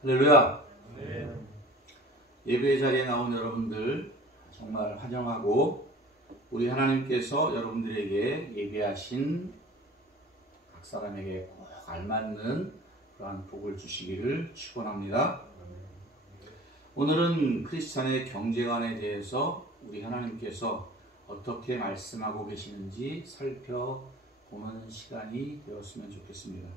할렐루야. 네. 예배 자리에 나온 여러분들 정말 환영하고, 우리 하나님께서 여러분들에게 예배하신 각 사람에게 꼭 알맞는 그러한 복을 주시기를 축원합니다. 오늘은 크리스찬의 경제관에 대해서 우리 하나님께서 어떻게 말씀하고 계시는지 살펴보는 시간이 되었으면 좋겠습니다.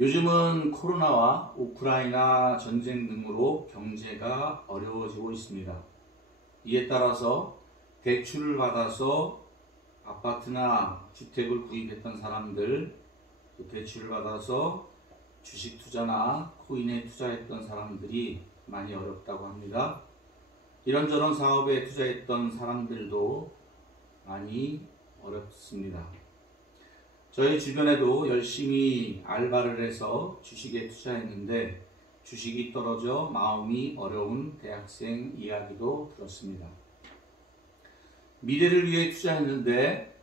요즘은 코로나와 우크라이나 전쟁 등으로 경제가 어려워지고 있습니다. 이에 따라서 대출을 받아서 아파트나 주택을 구입했던 사람들, 또 대출을 받아서 주식 투자나 코인에 투자했던 사람들이 많이 어렵다고 합니다. 이런저런 사업에 투자했던 사람들도 많이 어렵습니다. 저희 주변에도 열심히 알바를 해서 주식에 투자했는데 주식이 떨어져 마음이 어려운 대학생 이야기도 들었습니다. 미래를 위해 투자했는데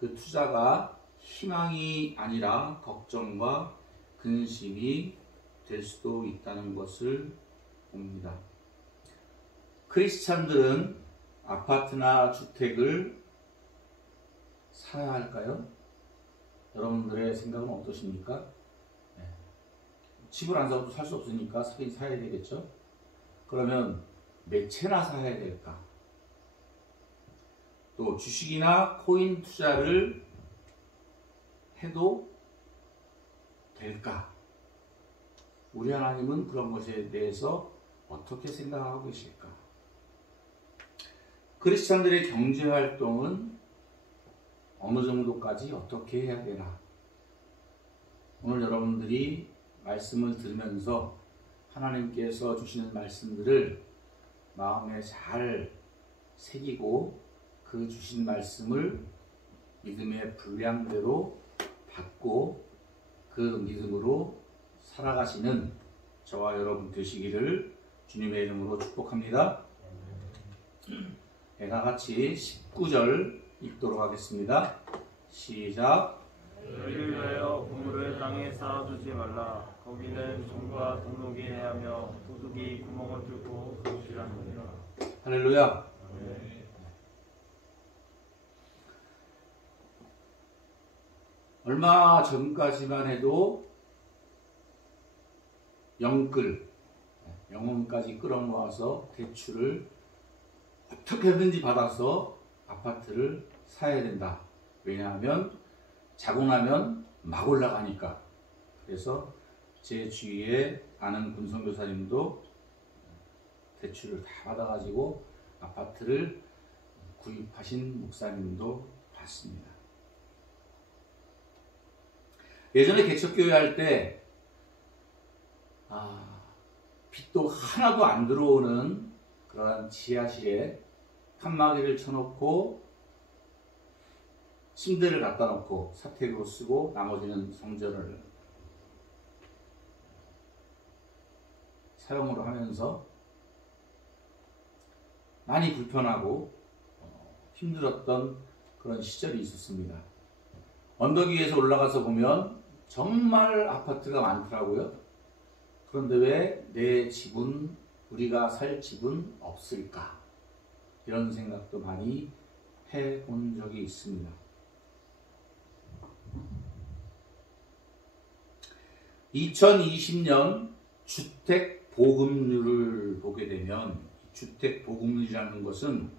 그 투자가 희망이 아니라 걱정과 근심이 될 수도 있다는 것을 봅니다. 크리스찬들은 아파트나 주택을 사야 할까요? 여러분들의 생각은 어떠십니까? 집을 안 사도 살 수 없으니까 사긴 사야 되겠죠? 그러면 몇 채나 사야 될까? 또 주식이나 코인 투자를 해도 될까? 우리 하나님은 그런 것에 대해서 어떻게 생각하고 계실까? 크리스찬들의 경제활동은 어느 정도까지 어떻게 해야 되나? 오늘 여러분들이 말씀을 들으면서 하나님께서 주시는 말씀들을 마음에 잘 새기고 그 주신 말씀을 믿음의 분량대로 받고 그 믿음으로 살아가시는 저와 여러분 되시기를 주님의 이름으로 축복합니다. 다 같이 19절 읽도록 하겠습니다. 시작. 너희를 위하여 보물을 땅에 쌓아두지 말라. 거기는 종과 도둑이 해하며 도둑이 구멍을 뚫고 도둑질하느니라. 할렐루야. 얼마 전까지만 해도 영혼까지 끌어모아서 대출을 어떻게든지 받아서 아파트를 사야 된다. 왜냐하면 자고 나면 막 올라가니까. 그래서 제 주위에 아는 군선교사님도 대출을 다 받아가지고 아파트를 구입하신 목사님도 봤습니다. 예전에 개척교회 할 때 빛도 하나도 안 들어오는 그러한 지하실에 칸막이를 쳐놓고 침대를 갖다 놓고 사택으로 쓰고 나머지는 성전을 사용으로 하면서 많이 불편하고 힘들었던 그런 시절이 있었습니다. 언덕 위에서 올라가서 보면 정말 아파트가 많더라고요. 그런데 왜 내 집은, 우리가 살 집은 없을까? 이런 생각도 많이 해본 적이 있습니다. 2020년 주택 보급률을 보게 되면, 주택 보급률이라는 것은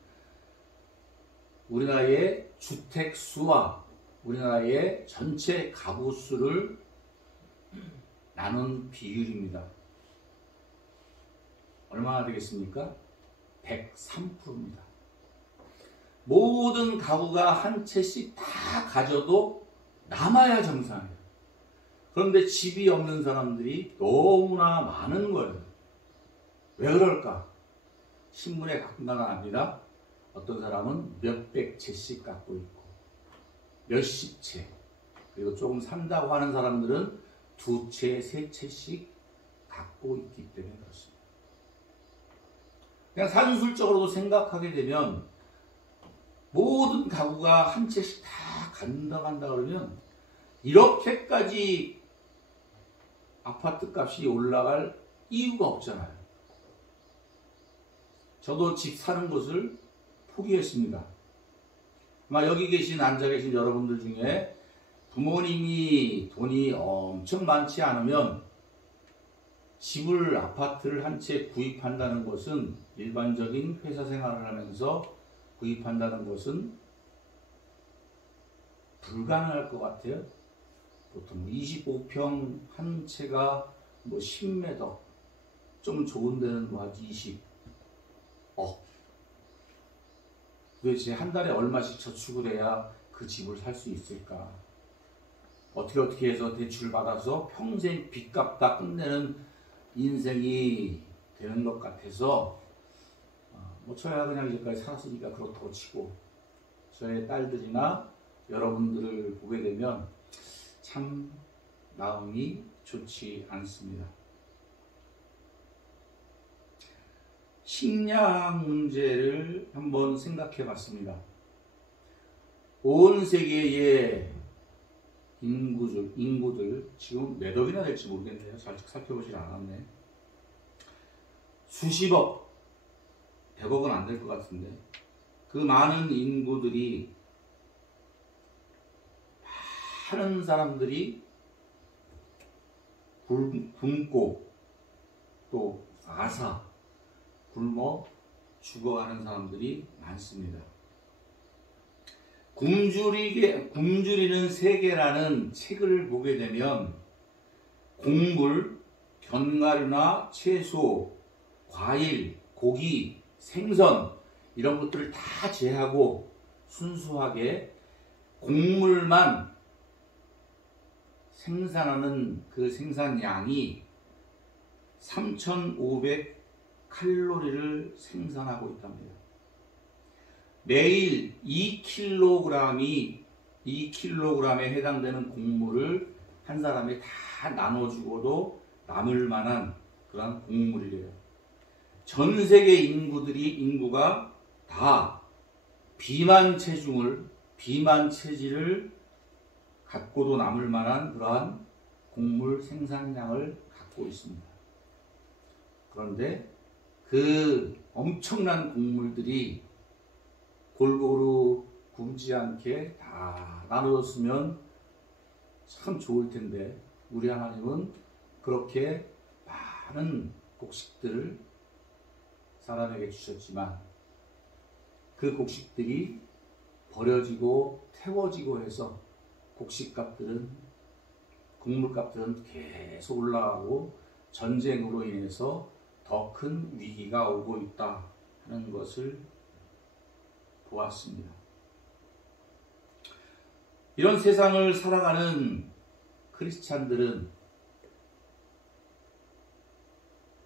우리나라의 주택 수와 우리나라의 전체 가구 수를 나눈 비율입니다. 얼마나 되겠습니까? 103%입니다. 모든 가구가 한 채씩 다 가져도 남아야 정상이에요. 그런데 집이 없는 사람들이 너무나 많은 거예요. 왜 그럴까? 신문에 가끔가다 납니다. 어떤 사람은 몇백 채씩 갖고 있고 몇십 채, 그리고 조금 산다고 하는 사람들은 두 채, 세 채씩 갖고 있기 때문에 그렇습니다. 그냥 산술적으로도 생각하게 되면 모든 가구가 한 채씩 다 간다 그러면 이렇게까지 아파트 값이 올라갈 이유가 없잖아요. 저도 집 사는 것을 포기했습니다. 아마 여기 앉아 계신 여러분들 중에 부모님이 돈이 엄청 많지 않으면 집을, 아파트를 한 채 구입한다는 것은, 일반적인 회사 생활을 하면서 구입한다는 것은 불가능할 것 같아요. 보통 25평 한 채가 10m, 좀 좋은 데는 한 20억. 도대체 한 달에 얼마씩 저축을 해야 그 집을 살 수 있을까? 어떻게 해서 대출 받아서 평생 빚 갚다 끝내는 인생이 되는 것 같아서, 저야 그냥 이제까지 살았으니까 그렇다고 치고, 저의 딸들이나 여러분들을 보게 되면 참 마음이 좋지 않습니다. 식량 문제를 한번 생각해 봤습니다. 온 세계의 인구들 지금 몇 억이나 될지 모르겠네요. 잘 살펴보질 않았네. 수십억, 100억은 안 될 것 같은데, 그 많은 인구들이, 많은 사람들이 굶고 또 굶어 죽어가는 사람들이 많습니다. 굶주리는 세계라는 책을 보게 되면 곡물, 견과류나 채소, 과일, 고기, 생선 이런 것들을 다 제하고 순수하게 곡물만 생산하는 그 생산량이 3,500칼로리를 생산하고 있답니다. 매일 2kg에 해당되는 곡물을 한 사람에 다 나눠주고도 남을 만한 그런 곡물이래요. 전 세계 인구가 다 비만 체질을 갖고도 남을 만한 그러한 곡물 생산량을 갖고 있습니다. 그런데 그 엄청난 곡물들이 골고루 굶지 않게 다 나눠줬으면 참 좋을 텐데, 우리 하나님은 그렇게 많은 곡식들을 사람에게 주셨지만 그 곡식들이 버려지고 태워지고 해서 곡물값들은 계속 올라가고 전쟁으로 인해서 더 큰 위기가 오고 있다 하는 것을 보았습니다. 이런 세상을 살아가는 크리스찬들은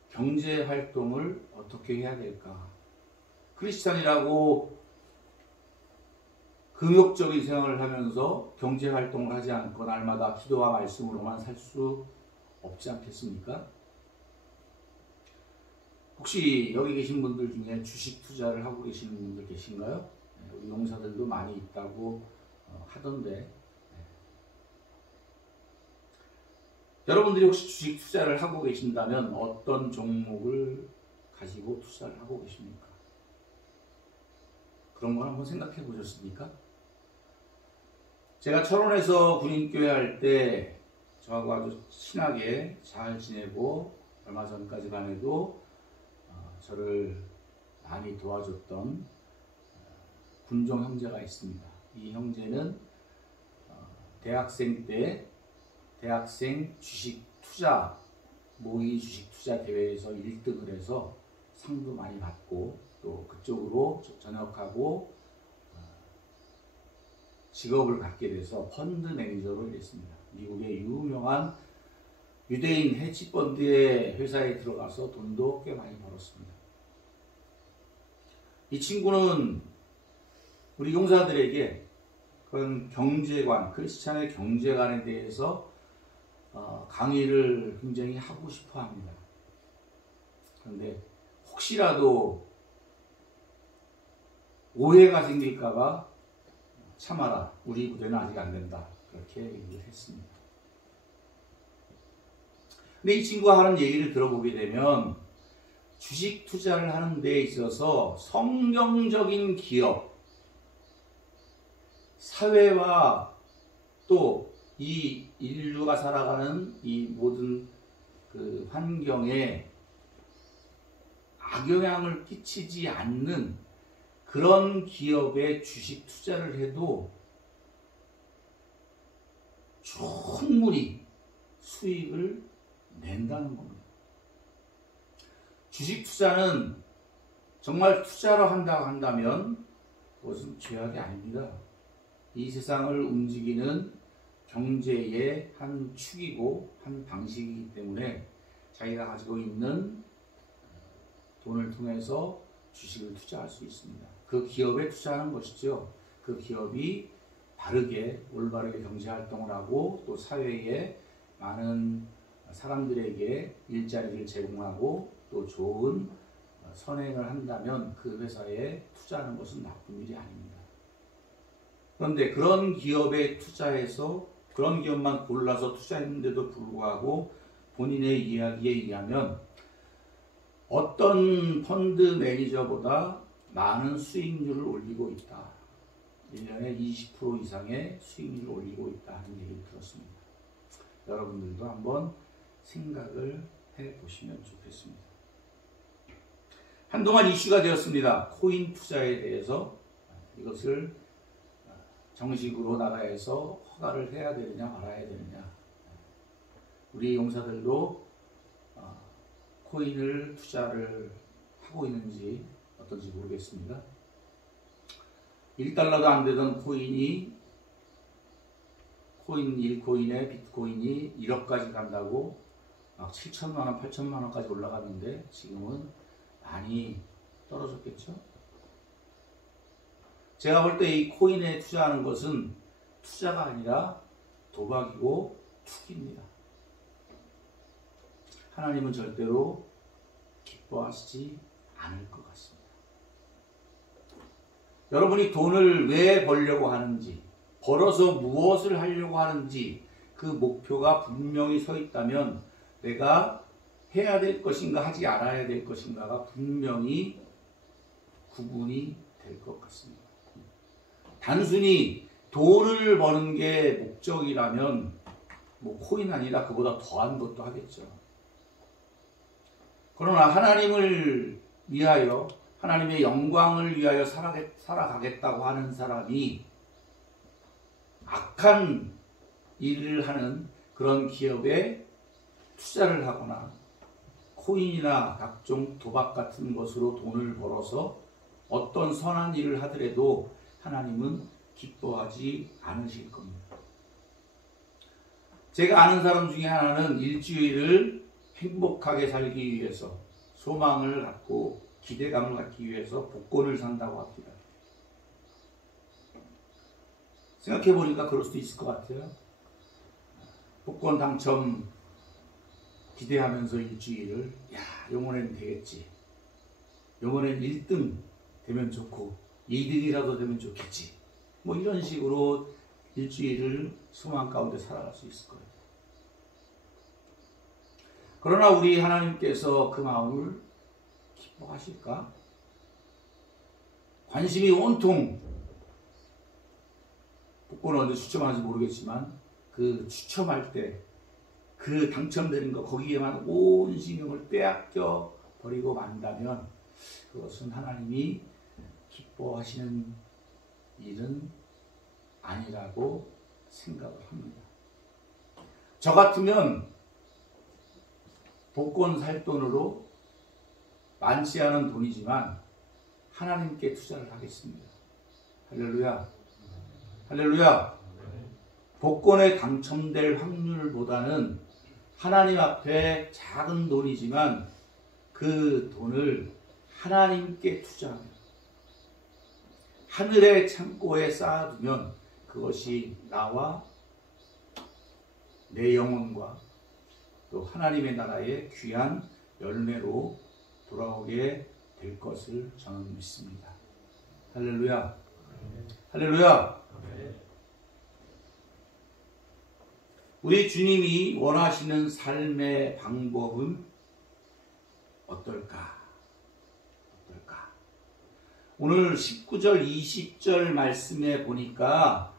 경제 활동을 어떻게 해야 될까? 크리스찬이라고 금욕적인 생활을 하면서 경제 활동을 하지 않고 날마다 기도와 말씀으로만 살 수 없지 않겠습니까? 혹시 여기 계신 분들 중에 주식 투자를 하고 계시는 분들 계신가요? 우리 용사들도 많이 있다고 하던데, 여러분들이 혹시 주식 투자를 하고 계신다면 어떤 종목을 가지고 투자를 하고 계십니까? 그런 걸 한번 생각해 보셨습니까? 제가 철원에서 군인교회 할 때 저하고 아주 친하게 잘 지내고 얼마 전까지만 해도 저를 많이 도와줬던 군종 형제가 있습니다. 이 형제는 대학생 때 대학생 주식 투자 모의 주식 투자 대회에서 1등을 해서 상도 많이 받고 또 그쪽으로 전역하고 직업을 갖게 돼서 펀드 매니저로 일했습니다. 미국의 유명한 유대인 헤지펀드의 회사에 들어가서 돈도 꽤 많이 벌었습니다. 이 친구는 우리 용사들에게 그런 경제관, 크리스찬의 경제관에 대해서 강의를 굉장히 하고 싶어 합니다. 그런데 혹시라도 오해가 생길까봐 참아라, 우리 부대는 아직 안 된다, 그렇게 얘기를 했습니다. 근데 이 친구가 하는 얘기를 들어보게 되면 주식 투자를 하는 데 있어서 성경적인 기업, 사회와 또 이 인류가 살아가는 이 모든 그 환경에 악영향을 끼치지 않는 그런 기업에 주식 투자를 해도 충분히 수익을 낸다는 겁니다. 주식 투자는 정말 투자로 한다면 그것은 죄악이 아닙니다. 이 세상을 움직이는 경제의 한 축이고 한 방식이기 때문에 자기가 가지고 있는 돈을 통해서 주식을 투자할 수 있습니다. 그 기업에 투자하는 것이죠. 그 기업이 바르게 올바르게 경제활동을 하고 또 사회에 많은 사람들에게 일자리를 제공하고 또 좋은 선행을 한다면 그 회사에 투자하는 것은 나쁜 일이 아닙니다. 그런데 그런 기업에 투자해서 그런 기업만 골라서 투자했는데도 불구하고 본인의 이야기에 의하면 어떤 펀드 매니저보다 많은 수익률을 올리고 있다. 1년에 20% 이상의 수익률을 올리고 있다 하는 얘기를 들었습니다. 여러분들도 한번 생각을 해보시면 좋겠습니다. 한동안 이슈가 되었습니다. 코인 투자에 대해서 이것을 정식으로 나라에서 허가를 해야 되느냐 말아야 되느냐. 우리 용사들도 코인을 투자를 하고 있는지 어떤지 모르겠습니다. 1달러도 안 되던 코인이 코인 1코인에 비트코인이 1억까지 간다고 막 7천만원, 8천만원까지 올라갔는데 지금은 많이 떨어졌겠죠? 제가 볼 때 이 코인에 투자하는 것은 투자가 아니라 도박이고 투기입니다. 하나님은 절대로 기뻐하시지 않을 것 같습니다. 여러분이 돈을 왜 벌려고 하는지, 벌어서 무엇을 하려고 하는지 그 목표가 분명히 서 있다면 내가 해야 될 것인가 하지 않아야 될 것인가가 분명히 구분이 될 것 같습니다. 단순히 돈을 버는 게 목적이라면 뭐 코인 아니라 그보다 더한 것도 하겠죠. 그러나 하나님을 위하여 하나님의 영광을 위하여 살아가겠다고 하는 사람이 악한 일을 하는 그런 기업에 투자를 하거나 코인이나 각종 도박 같은 것으로 돈을 벌어서 어떤 선한 일을 하더라도 하나님은 기뻐하지 않으실 겁니다. 제가 아는 사람 중에 하나는 일주일을 행복하게 살기 위해서 소망을 갖고 기대감을 갖기 위해서 복권을 산다고 합니다. 생각해 보니까 그럴 수도 있을 것 같아요. 복권 당첨 기대하면서 일주일을 요번엔 되겠지. 요번엔 1등 되면 좋고 2등이라도 되면 좋겠지. 뭐 이런 식으로 일주일을 소망 가운데 살아갈 수 있을 거예요. 그러나 우리 하나님께서 그 마음을 기뻐하실까? 관심이 온통 복권을 언제 추첨하는지 모르겠지만 그 추첨할 때 그 당첨되는 거 거기에만 온 신경을 빼앗겨 버리고 만다면 그것은 하나님이 기뻐하시는 일은 아니라고 생각을 합니다. 저 같으면 복권 살 돈으로 많지 않은 돈이지만 하나님께 투자를 하겠습니다. 할렐루야. 할렐루야. 복권에 당첨될 확률보다는 하나님 앞에 작은 돈이지만 그 돈을 하나님께 투자하면 하늘의 창고에 쌓아두면 그것이 나와 내 영혼과 또 하나님의 나라의 귀한 열매로 돌아오게 될 것을 저는 믿습니다. 할렐루야. 할렐루야. 우리 주님이 원하시는 삶의 방법은 어떨까? 오늘 19절, 20절 말씀에 보니까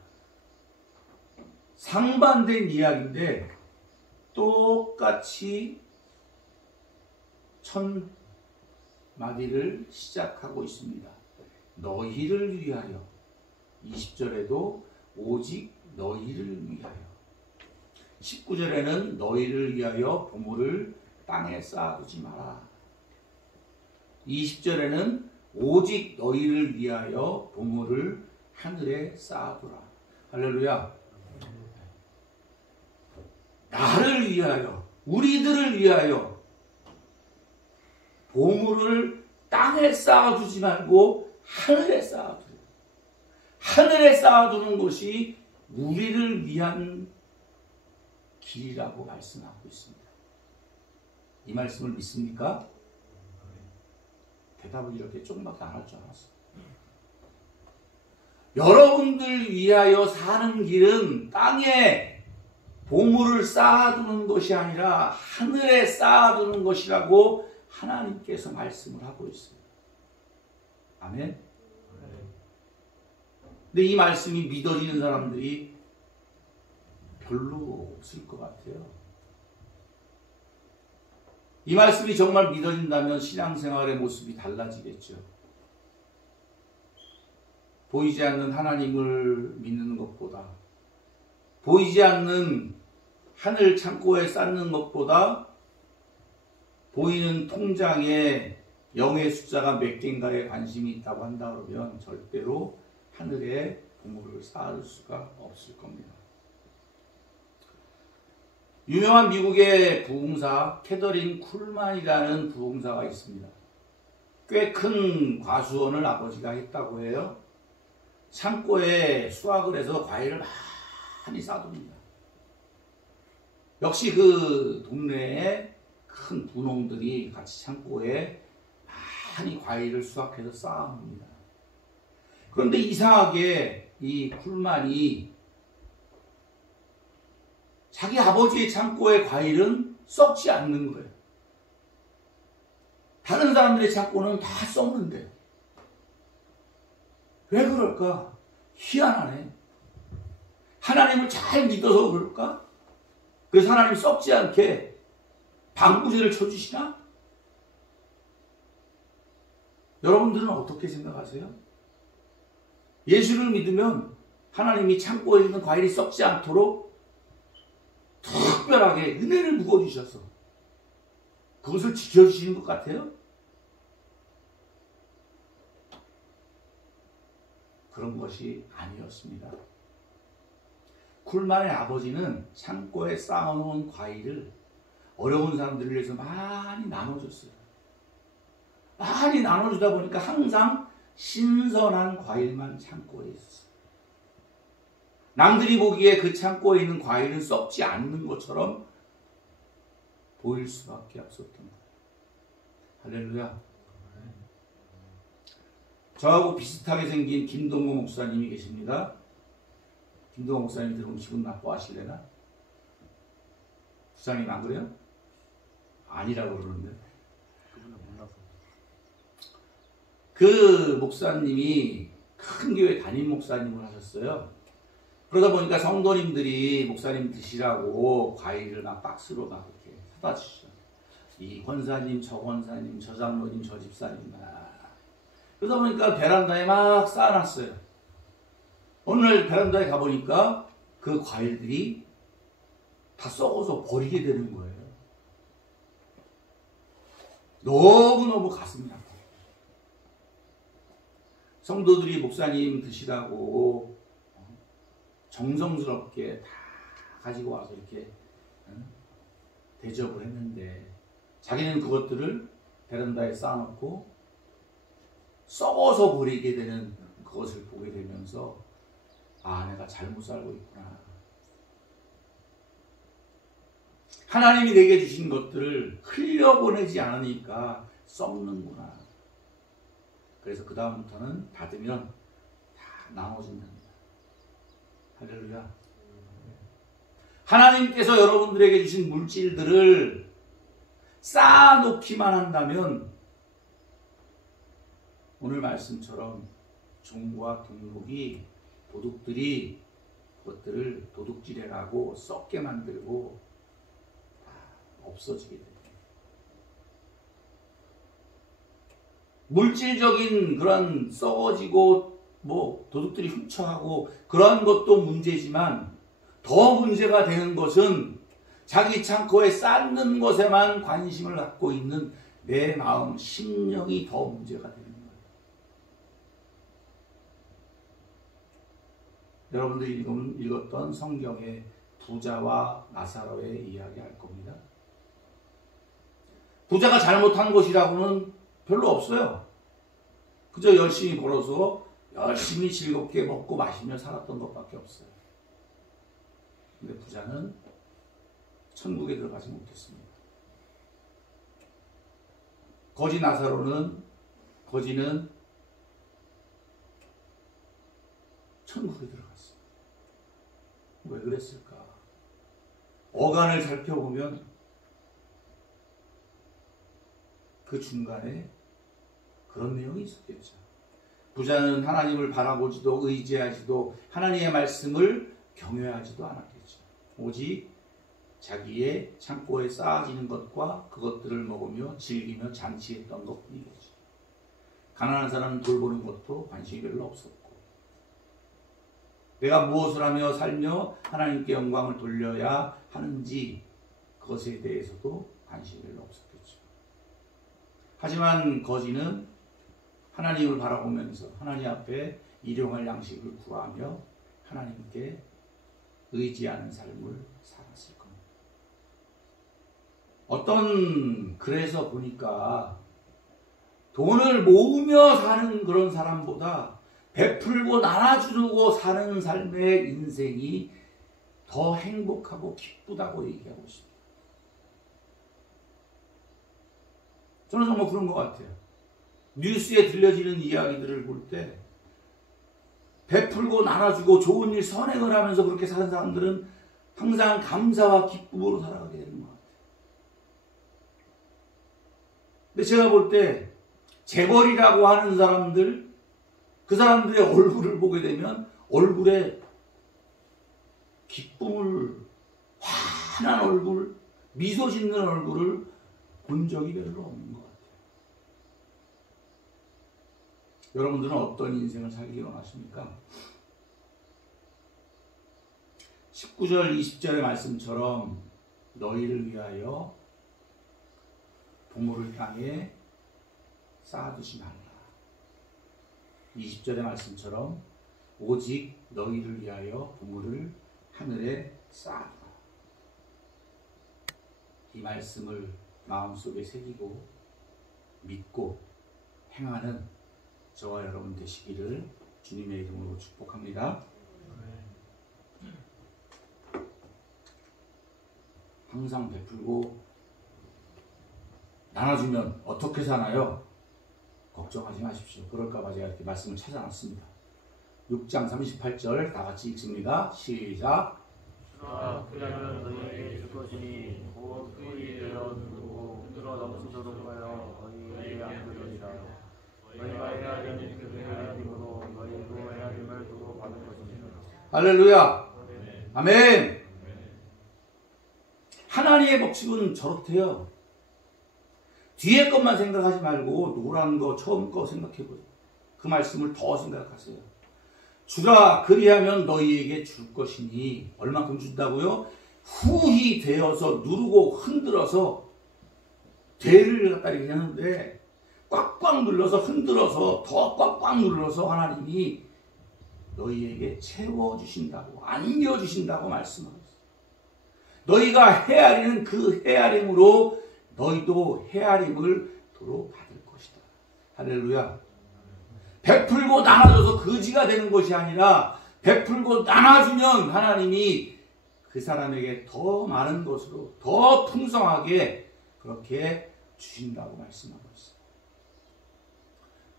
상반된 이야기인데 똑같이 천 마디를 시작하고 있습니다. 너희를 위하여. 20절에도 오직 너희를 위하여. 19절에는 너희를 위하여 보물을 땅에 쌓아두지 마라. 20절에는 오직 너희를 위하여 보물을 하늘에 쌓아두라. 할렐루야. 나를 위하여, 우리들을 위하여 보물을 땅에 쌓아두지 말고 하늘에 쌓아두라. 하늘에 쌓아두는 것이 우리를 위한 길이라고 말씀하고 있습니다. 이 말씀을 믿습니까? 대답을 이렇게 조금밖에 안 할 줄 알았어요. 여러분들 위하여 사는 길은 땅에 보물을 쌓아두는 것이 아니라 하늘에 쌓아두는 것이라고 하나님께서 말씀을 하고 있어요. 아멘. 근데 이 말씀이 믿어지는 사람들이 별로 없을 것 같아요. 이 말씀이 정말 믿어진다면 신앙생활의 모습이 달라지겠죠. 보이지 않는 하나님을 믿는 것보다, 보이지 않는 하늘 창고에 쌓는 것보다 보이는 통장에 영의 숫자가 몇 개인가에 관심이 있다고 한다 그러면 절대로 하늘에 보물을 쌓을 수가 없을 겁니다. 유명한 미국의 부흥사 캐더린 쿨만이라는 부흥사가 있습니다. 꽤 큰 과수원을 아버지가 했다고 해요. 창고에 수확을 해서 과일을 많이 쌓아둡니다. 역시 그 동네에 큰 분홍들이 같이 창고에 많이 과일을 수확해서 쌓아놓습니다. 그런데 이상하게 이 쿨만이 자기 아버지의 창고의 과일은 썩지 않는 거예요. 다른 사람들의 창고는 다 썩는데 왜 그럴까? 희한하네. 하나님을 잘 믿어서 그럴까? 그래서 하나님 썩지 않게 방부제를 쳐주시나? 여러분들은 어떻게 생각하세요? 예수를 믿으면 하나님이 창고에 있는 과일이 썩지 않도록 특별하게 은혜를 부어주셔서 그것을 지켜주시는 것 같아요? 그런 것이 아니었습니다. 쿨만의 아버지는 창고에 쌓아놓은 과일을 어려운 사람들을 위해서 많이 나눠줬어요. 많이 나눠주다 보니까 항상 신선한 과일만 창고에 있었어요. 남들이 보기에 그 창고에 있는 과일은 썩지 않는 것처럼 보일 수밖에 없었던 거예요. 할렐루야. 저하고 비슷하게 생긴 김동호 목사님이 계십니다. 김동호 목사님 들으면 기분 나빠하실래나? 부장님 안 그래요? 아니라고 그러는데. 그분은 몰라서. 그 목사님이 큰 교회 담임 목사님을 하셨어요. 그러다 보니까 성도님들이 목사님 드시라고 과일을 막 박스로 막 이렇게 사다 주시죠. 이 권사님, 저 권사님, 저 장로님, 저 집사님 막. 그러다 보니까 베란다에 막 쌓아놨어요. 어느 날 베란다에 가보니까 그 과일들이 다 썩어서 버리게 되는 거예요. 너무너무 가슴이 아파요. 성도들이 목사님 드시라고 정성스럽게 다 가지고 와서 이렇게 대접을 했는데 자기는 그것들을 베란다에 쌓아놓고 썩어서 버리게 되는 그것을 보게 되면서 아, 내가 잘못 살고 있구나. 하나님이 내게 주신 것들을 흘려보내지 않으니까 썩는구나. 그래서 그 다음부터는 받으면 다 나눠준답니다. 할렐루야. 하나님께서 여러분들에게 주신 물질들을 쌓아놓기만 한다면 오늘 말씀처럼 종과 동록이 도둑들이 그것들을 도둑질해가고 썩게 만들고 다 없어지게 됩니다. 물질적인 그런 썩어지고 도둑들이 훔쳐가고 그런 것도 문제지만 더 문제가 되는 것은 자기 창고에 쌓는 것에만 관심을 갖고 있는 내 마음, 심령이 더 문제가 되는 거예요. 여러분들이 읽었던 성경의 부자와 나사로의 이야기 할 겁니다. 부자가 잘못한 것이라고는 별로 없어요. 그저 열심히 벌어서 열심히 즐겁게 먹고 마시며 살았던 것밖에 없어요. 근데 부자는 천국에 들어가지 못했습니다. 거지는 천국에 들어갔어요. 왜 그랬을까? 어간을 살펴보면 그 중간에 그런 내용이 있었겠죠. 부자는 하나님을 바라보지도 의지하지도 하나님의 말씀을 경외하지도 않았겠죠. 오직 자기의 창고에 쌓아지는 것과 그것들을 먹으며 즐기며 잔치했던 것뿐이겠죠. 가난한 사람은 돌보는 것도 관심이 별로 없었고, 내가 무엇을 하며 살며 하나님께 영광을 돌려야 하는지 그것에 대해서도 관심이 별로 없었겠죠. 하지만 거지는 하나님을 바라보면서 하나님 앞에 일용할 양식을 구하며 하나님께 의지하는 삶을 살았을 겁니다. 그래서 보니까 돈을 모으며 사는 그런 사람보다 베풀고 나눠주고 사는 삶의 인생이 더 행복하고 기쁘다고 얘기하고 있습니다. 저는 정말 그런 것 같아요. 뉴스에 들려지는 이야기들을 볼 때 베풀고 나눠주고 좋은 일 선행을 하면서 그렇게 사는 사람들은 항상 감사와 기쁨으로 살아가게 되는 것 같아요. 근데 제가 볼 때 재벌이라고 하는 사람들, 그 사람들의 얼굴을 보게 되면 얼굴에 기쁨을, 환한 얼굴, 미소 짓는 얼굴을 본 적이 별로 없는 것 같아요. 여러분들은 어떤 인생을 살기 원하십니까? 19절, 20절의 말씀처럼 너희를 위하여 보물을 땅에 쌓아두지 말라. 20절의 말씀처럼 오직 너희를 위하여 보물을 하늘에 쌓아두라. 이 말씀을 마음속에 새기고 믿고 행하는 저와 여러분 되시기를 주님의 이름으로 축복합니다. 항상 베풀고 나눠주면 어떻게 사나요? 걱정하지 마십시오. 그럴까봐 제가 이렇게 말씀을 찾아놨습니다. 6장 38절 다 같이 읽습니다. 시작. 그러면 너희에게 줄 것이니 곧 꿀이 되어 누르고 흔들어 넘치도록 하여 너희에게 안겨주리라. 너희가 헤아리는 그 헤아림으로 너희도 헤아림을 두고 받을 것이니라. 할렐루야. 아멘. 하나님의 법칙은 저렇대요. 뒤에 것만 생각하지 말고 노란 거, 처음 거 생각해보세요. 그 말씀을 더 생각하세요. 주라 그리하면 너희에게 줄 것이니 얼만큼 준다고요? 후히 되어서 누르고 흔들어서 대를 갖다 이렇게 하는데 꽉꽉 눌러서 흔들어서 더 꽉꽉 눌러서 하나님이 너희에게 채워주신다고 안겨주신다고 말씀하고 있어요. 너희가 헤아리는 그 헤아림으로 너희도 헤아림을 도로 받을 것이다. 할렐루야. 베풀고 나눠줘서 거지가 되는 것이 아니라 베풀고 나눠주면 하나님이 그 사람에게 더 많은 것으로 더 풍성하게 그렇게 주신다고 말씀하고 있습니다.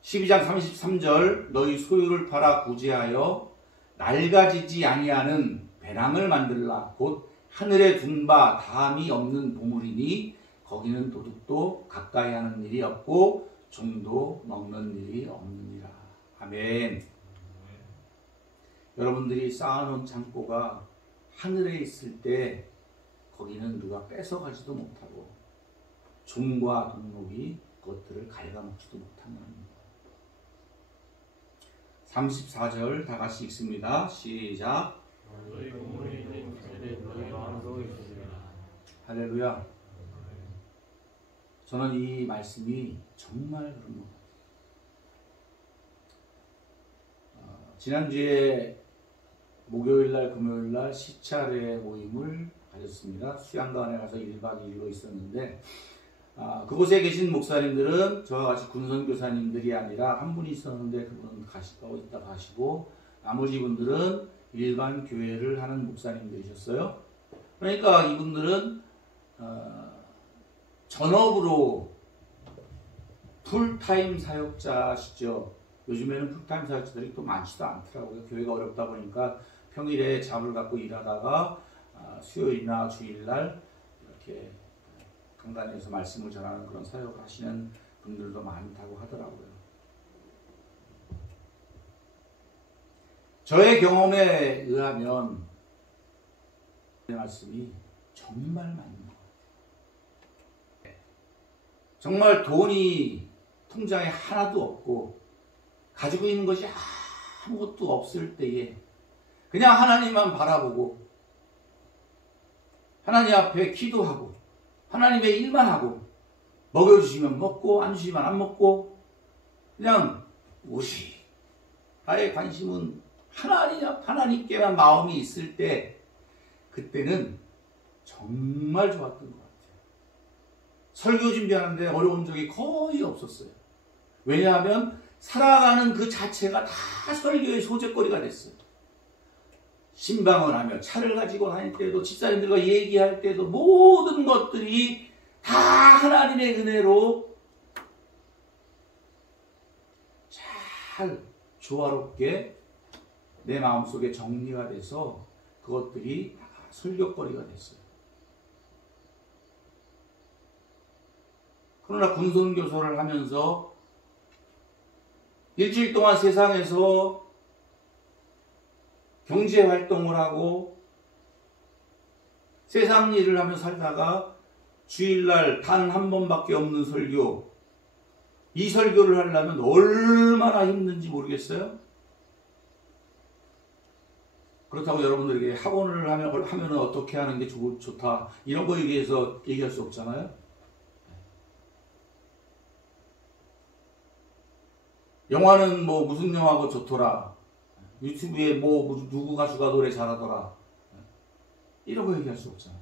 12장 33절 너희 소유를 팔아 구제하여 낡아지지 아니하는 배낭을 만들라. 곧 하늘에 둔 바 다함이 없는 보물이니 거기는 도둑도 가까이 하는 일이 없고 종도 먹는 일이 없느니라. 아멘. 여러분들이 쌓아놓은 창고가 하늘에 있을 때 거기는 누가 뺏어가지도 못하고 종과 동록이 그것들을 갉아먹지도 못하는 겁니다. 34절 다 같이 읽습니다. 시작. 너희 보물이 있는 곳에 너희 마음도 있으리라. 할렐루야. 저는 이 말씀이 정말 그런 것 같아요. 지난주에 목요일날 금요일날 시찰회 모임을 가졌습니다. 수양관에 가서 1박 2일로 있었는데 그곳에 계신 목사님들은 저와 같이 군선교사님들이 아니라 한 분이 있었는데 그분은 이따 가시고 나머지 분들은 일반 교회를 하는 목사님들이셨어요. 그러니까 이분들은 전업으로 풀타임 사역자시죠. 요즘에는 풀타임 사역자들이 또 많지도 않더라고요. 교회가 어렵다 보니까 평일에 잡을 갖고 일하다가 수요일이나 주일날 이렇게 강단에서 말씀을 전하는 그런 사역을 하시는 분들도 많다고 하더라고요. 저의 경험에 의하면 이 말씀이 정말 맞는 것 같아요. 정말 돈이 통장에 하나도 없고 가지고 있는 것이 아무것도 없을 때에 그냥 하나님만 바라보고 하나님 앞에 기도하고 하나님의 일만 하고 먹여주시면 먹고 안 주시면 안 먹고 그냥 오시 나의 관심은 하나님께만 마음이 있을 때 그때는 정말 좋았던 것 같아요. 설교 준비하는데 어려운 적이 거의 없었어요. 왜냐하면 살아가는 그 자체가 다 설교의 소재거리가 됐어요. 신방을 하며 차를 가지고 다닐 때도 집사님들과 얘기할 때도 모든 것들이 다 하나님의 은혜로 잘 조화롭게 내 마음속에 정리가 돼서 그것들이 다 설교거리가 됐어요. 그러나 군선교사를 하면서 일주일 동안 세상에서 경제활동을 하고 세상 일을 하며 살다가 주일날 단 한 번밖에 없는 설교, 이 설교를 하려면 얼마나 힘든지 모르겠어요? 그렇다고 여러분들에게 학원을 하면 어떻게 하는 게 좋다 이런 거 얘기할 수 없잖아요. 영화는 뭐 무슨 영화가 좋더라, 유튜브에 뭐 누구 가수가 노래 잘하더라 이런 거 얘기할 수 없잖아요.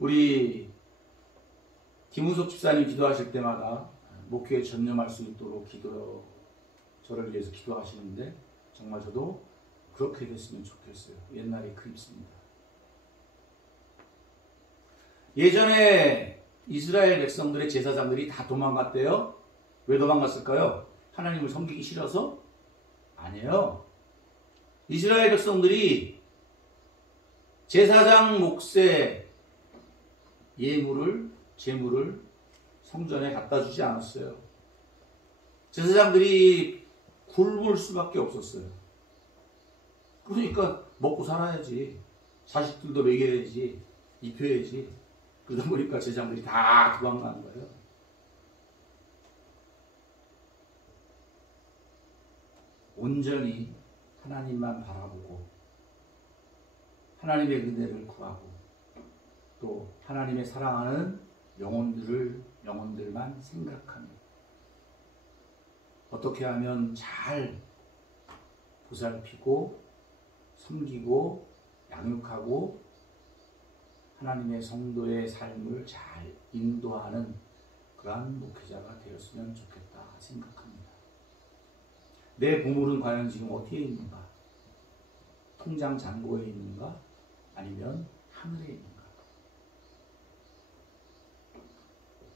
우리 김우석 집사님 기도하실 때마다 목회에 전념할 수 있도록 저를 위해서 기도하시는데 정말 저도 그렇게 됐으면 좋겠어요. 옛날이 그립습니다. 예전에 이스라엘 백성들의 제사장들이 다 도망갔대요. 왜 도망갔을까요? 하나님을 섬기기 싫어서? 아니에요. 이스라엘 백성들이 제사장 몫의 제물을 성전에 갖다 주지 않았어요. 제사장들이 굶을 수밖에 없었어요. 그러니까 먹고 살아야지. 자식들도 먹여야지. 입혀야지. 그러다 보니까 제사장들이 다 도망가는 거예요. 온전히 하나님만 바라보고 하나님의 은혜를 구하고 또 하나님의 사랑하는 영혼들만 생각하며 어떻게 하면 잘 보살피고 섬기고 양육하고 하나님의 성도의 삶을 잘 인도하는 그러한 목회자가 되었으면 좋겠다 생각합니다. 내 보물은 과연 지금 어디에 있는가? 통장 잔고에 있는가? 아니면 하늘에 있는가?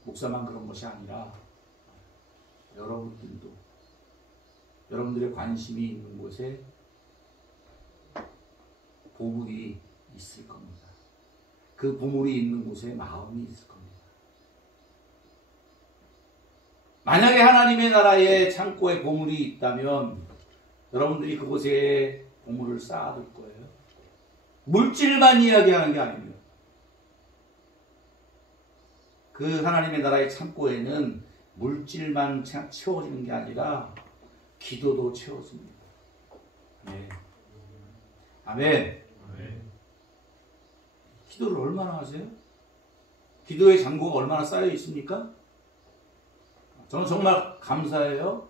목사만 그런 것이 아니라 여러분들도 여러분들의 관심이 있는 곳에 보물이 있을 겁니다. 그 보물이 있는 곳에 마음이 있을 겁니다. 만약에 하나님의 나라의 창고에 보물이 있다면 여러분들이 그곳에 보물을 쌓아둘 거예요. 물질만 이야기하는 게 아닙니다. 그 하나님의 나라의 창고에는 물질만 채워지는 게 아니라 기도도 채워집니다. 아멘. 아멘. 기도를 얼마나 하세요? 기도의 잔고가 얼마나 쌓여 있습니까? 저는 정말 감사해요.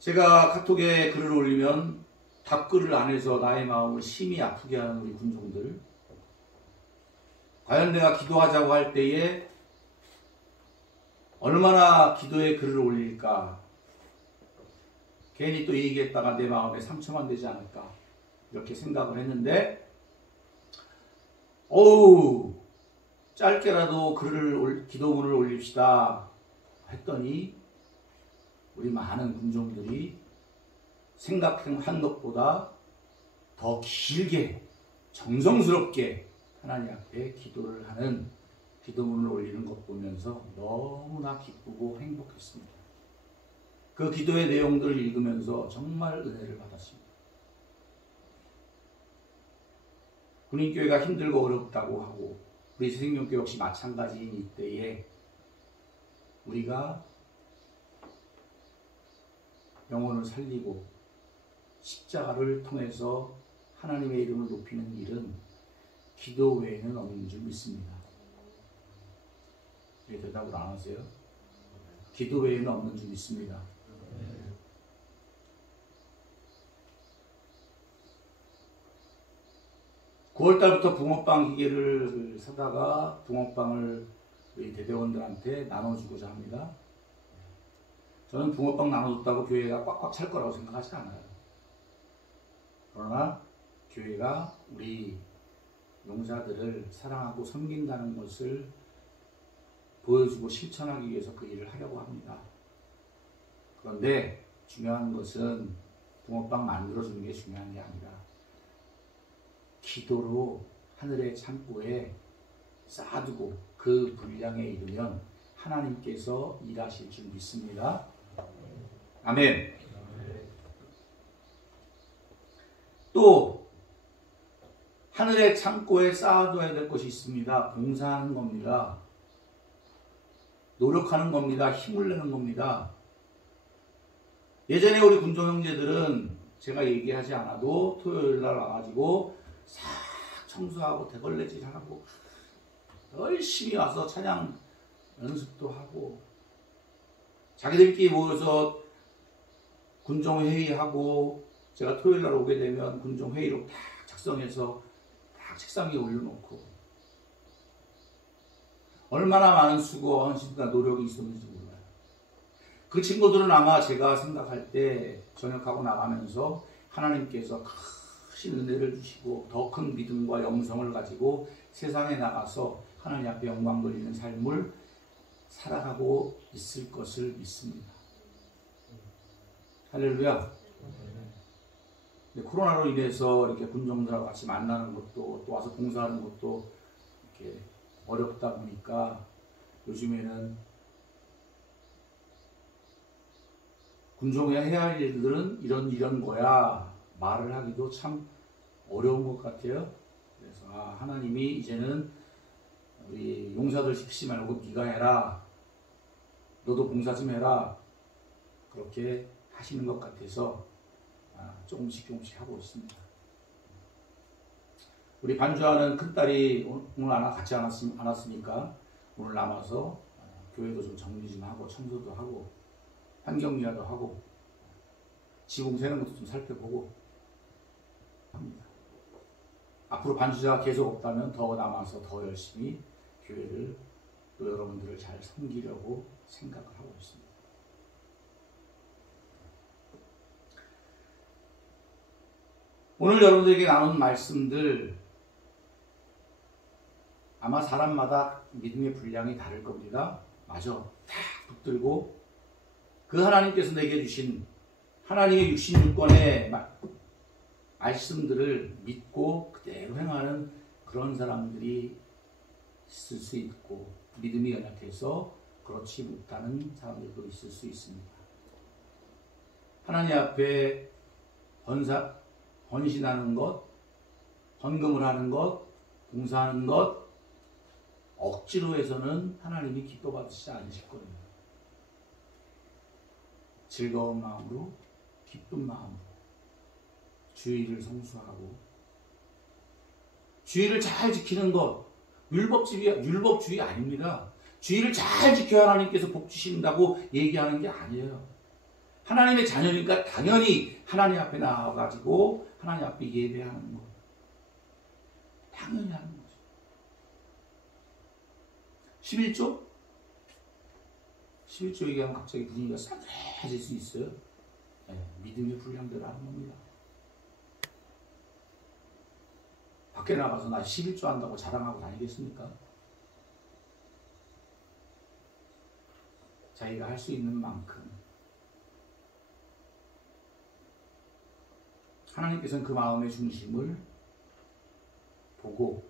제가 카톡에 글을 올리면 답글을 안 해서 나의 마음을 심히 아프게 하는 우리 군종들, 과연 내가 기도하자고 할 때에 얼마나 기도의 글을 올릴까, 괜히 또 얘기했다가 내 마음에 상처만 되지 않을까 이렇게 생각을 했는데, 짧게라도 기도문을 올립시다 했더니 우리 많은 군종들이 생각한 것보다 더 길게 정성스럽게 하나님 앞에 기도를 하는, 기도문을 올리는 것 보면서 너무나 기쁘고 행복했습니다. 그 기도의 내용들을 읽으면서 정말 은혜를 받았습니다. 군인교회가 힘들고 어렵다고 하고 우리 생명교회 역시 마찬가지인 이때에 우리가 영혼을 살리고 십자가를 통해서 하나님의 이름을 높이는 일은 기도 외에는 없는 줄 믿습니다. 왜 대답을 안 하세요? 기도 외에는 없는 줄 믿습니다. 9월달부터 붕어빵 기계를 사다가 붕어빵을 우리 대대원들한테 나눠주고자 합니다. 저는 붕어빵 나눠줬다고 교회가 꽉꽉 찰 거라고 생각하지 않아요. 그러나 교회가 우리 용사들을 사랑하고 섬긴다는 것을 보여주고 실천하기 위해서 그 일을 하려고 합니다. 그런데 중요한 것은 붕어빵 만들어주는 게 중요한 게 아니라 기도로 하늘의 창고에 쌓아두고 그 분량에 이르면 하나님께서 일하실 줄 믿습니다. 아멘. 또 하늘의 창고에 쌓아둬야 될 것이 있습니다. 봉사하는 겁니다. 노력하는 겁니다. 힘을 내는 겁니다. 예전에 우리 군종 형제들은 제가 얘기하지 않아도 토요일날 와가지고 싹 청소하고 대걸레질하고 열심히 와서 찬양 연습도 하고 자기들끼리 모여서 군종회의하고, 제가 토요일날 오게 되면 군종회의록 딱 작성해서 딱 책상 위에 올려놓고 얼마나 많은 수고와 헌신과 노력이 있었는지 몰라요. 그 친구들은 아마 제가 생각할 때 전역하고 나가면서 하나님께서 크신 은혜를 주시고 더 큰 믿음과 영성을 가지고 세상에 나가서 하나님 앞에 영광 돌리는 삶을 살아가고 있을 것을 믿습니다. 할렐루야. 코로나로 인해서 이렇게 군종들하고 같이 만나는 것도 또 와서 봉사하는 것도 이렇게 어렵다 보니까 요즘에는 군종에 해야 할 일들은 이런 거야 말을 하기도 참 어려운 것 같아요. 그래서 하나님이 이제는 우리 용사들 시키지 말고 네가 해라, 너도 봉사 좀 해라, 그렇게 하시는 것 같아서 조금씩 하고 있습니다. 우리 반주하는 큰딸이 오늘 같이 않았으니까 오늘 남아서 교회도 좀 정리 좀 하고 청소도 하고 환경미화도 하고 지붕 새는 것도 좀 살펴보고 합니다. 앞으로 반주자가 계속 없다면 더 남아서 더 열심히 교회를 또 여러분들을 잘 섬기려고 생각을 하고 있습니다. 오늘 여러분들에게 나눈 말씀들 아마 사람마다 믿음의 분량이 다를 겁니다. 맞아. 다 붙들고 그 하나님께서 내게 주신 하나님의 육신 육권에 말씀들을 믿고 그대로 행하는 그런 사람들이 있을 수 있고, 믿음이 연약해서 그렇지 못하는 사람들도 있을 수 있습니다. 하나님 앞에 헌신하는 것, 헌금을 하는 것, 봉사하는 것, 억지로 해서는 하나님이 기뻐 받으시지 않으실 거예요. 즐거운 마음으로, 기쁜 마음으로 주의를 성수하고, 주의를 잘 지키는 것, 율법주의 아닙니다. 주의를 잘 지켜야 하나님께서 복 주신다고 얘기하는 게 아니에요. 하나님의 자녀니까 당연히 하나님 앞에 나와가지고 하나님 앞에 예배하는 것, 당연히 하는 거죠. 11조? 11조 얘기하면 갑자기 분위기가 싸늘해질 수 있어요. 네, 믿음의 분량대로 하는 겁니다. 밖에 나가서 나 11조 한다고 자랑하고 다니겠습니까? 자기가 할 수 있는 만큼 하나님께서는 그 마음의 중심을 보고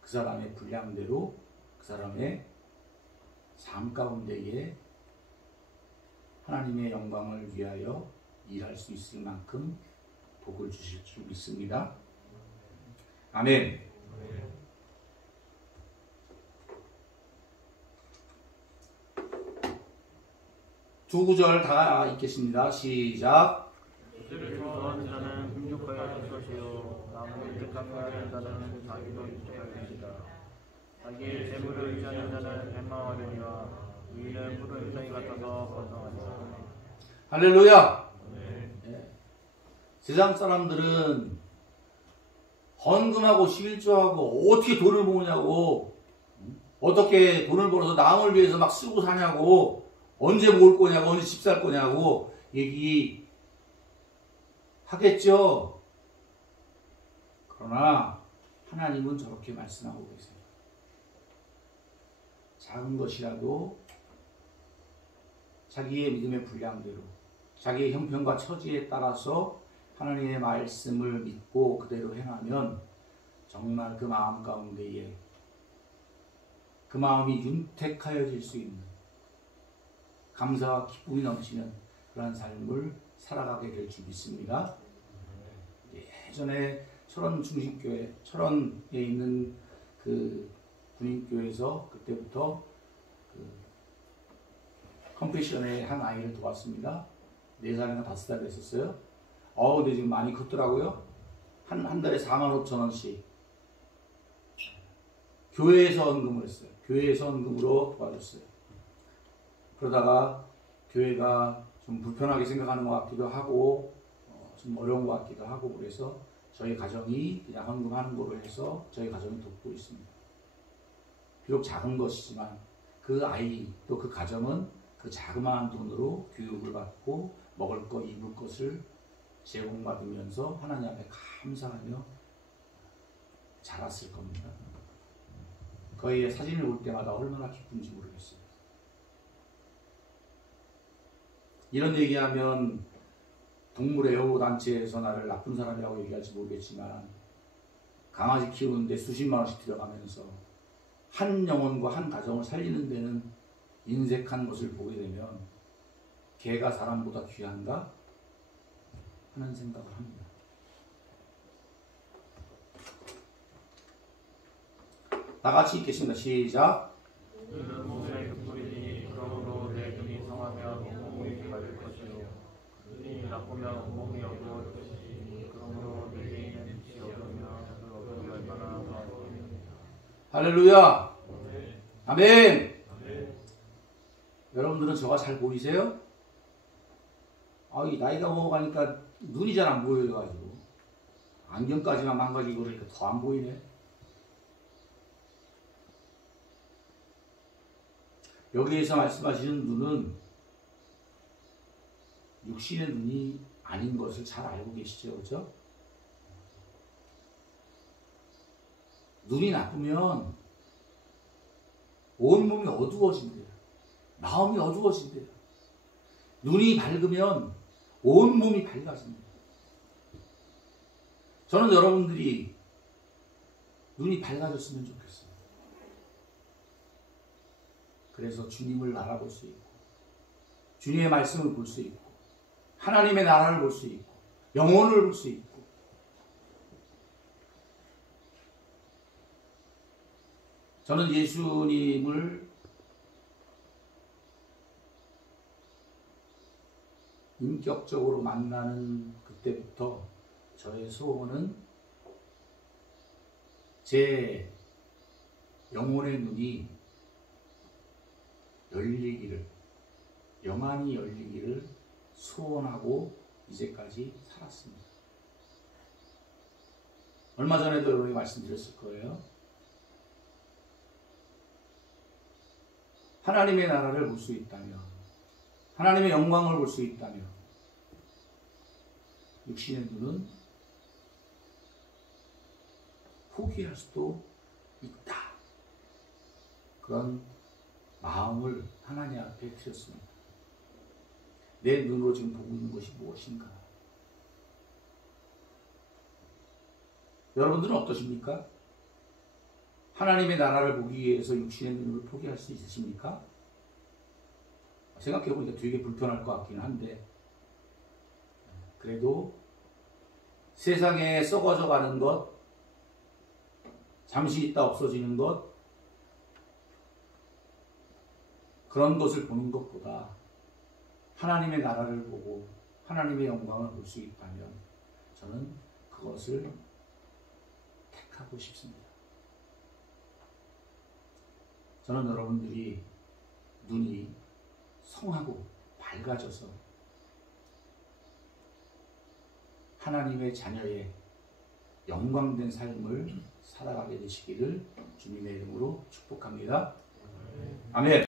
그 사람의 분량대로 그 사람의 삶 가운데에 하나님의 영광을 위하여 일할 수 있을 만큼 복을 주실 줄 믿습니다. 아멘. 두 구절 다 읽겠습니다. 시작. 그를 좋아하는 자는 흥족하여 될 것이요 남을 택하는 자는 자기도 유익할 것이다. 자기의 재물을 의지하는 자는 멸망하려니와 의인은 푸른 땅이 같아서 번성하리라. 할렐루야. 네. 세상 사람들은 헌금하고 11조하고 어떻게 돈을 모으냐고, 어떻게 돈을 벌어서 남을 위해서 막 쓰고 사냐고, 언제 모을 거냐고, 언제 집 살 거냐고 얘기하겠죠. 그러나 하나님은 저렇게 말씀하고 계세요. 작은 것이라도 자기의 믿음의 분량대로, 자기의 형편과 처지에 따라서 하나님의 말씀을 믿고 그대로 행하면 정말 그 마음 가운데에 그 마음이 윤택하여질 수 있는 감사와 기쁨이 넘치는 그러한 삶을 살아가게 될 줄 믿습니다. 예전에 철원 중심교회, 철원에 있는 그 군인교회에서 그때부터 그 컴패션의 한 아이를 도왔습니다. 4살인가 5살 됐었어요. 근데 지금 많이 컸더라고요. 한 달에 45,000원씩 교회에서 헌금을 했어요. 교회에서 헌금으로 도와줬어요. 그러다가 교회가 좀 불편하게 생각하는 것 같기도 하고 좀 어려운 것 같기도 하고 그래서 저희 가정이 그냥 헌금하는 거로 해서 저희 가정을 돕고 있습니다. 비록 작은 것이지만 그 아이 또 그 가정은 그 자그마한 돈으로 교육을 받고 먹을 것 입을 것을 제공받으면서 하나님 앞에 감사하며 자랐을 겁니다. 거의 사진을 볼 때마다 얼마나 기쁜지 모르겠어요. 이런 얘기하면 동물 애호단체에서 나를 나쁜 사람이라고 얘기할지 모르겠지만 강아지 키우는데 수십만 원씩 들어가면서 한 영혼과 한 가정을 살리는 데는 인색한 것을 보게 되면 개가 사람보다 귀한가 하는 생각을 합니다. 다 같이 읽겠습니다. 시작. 그는 몸의 흙불이니 그러므로 내 눈이 성하면 온몸이 밝을 것이요 눈이 나쁘면 온몸이 어두워질 것이니 그러므로 내게 있는 빛이 어두우면 그 어둠이 얼마나 더하겠느냐. 할렐루야. 아멘. 여러분들은 저가 잘 보이세요? 이 나이가 먹어가니까 눈이 잘 안 보여가지고 안경까지만 망가지고 그러니까 더 안 보이네. 여기에서 말씀하시는 눈은 육신의 눈이 아닌 것을 잘 알고 계시죠? 그렇죠? 눈이 나쁘면 온몸이 어두워진대요. 마음이 어두워진대요. 눈이 밝으면 온몸이 밝아집니다. 저는 여러분들이 눈이 밝아졌으면 좋겠어요. 그래서 주님을 알아볼 수 있고, 주님의 말씀을 볼 수 있고, 하나님의 나라를 볼 수 있고, 영혼을 볼 수 있고, 저는 예수님을 인격적으로 만나는 그때부터 저의 소원은 제 영혼의 눈이 열리기를, 영안이 열리기를 소원하고 이제까지 살았습니다. 얼마 전에도 여러분이 말씀드렸을 거예요. 하나님의 나라를 볼 수 있다면, 하나님의 영광을 볼 수 있다면 육신의 눈은 포기할 수도 있다. 그런 마음을 하나님 앞에 드렸습니다. 내 눈으로 지금 보고 있는 것이 무엇인가? 여러분들은 어떠십니까? 하나님의 나라를 보기 위해서 육신의 눈을 포기할 수 있으십니까? 생각해보니까 되게 불편할 것 같긴 한데, 그래도 세상에 썩어져 가는 것, 잠시 있다 없어지는 것, 그런 것을 보는 것보다 하나님의 나라를 보고 하나님의 영광을 볼 수 있다면 저는 그것을 택하고 싶습니다. 저는 여러분들이 눈이 성하고 밝아져서 하나님의 자녀의 영광된 삶을 살아가게 되시기를 주님의 이름으로 축복합니다. 아멘.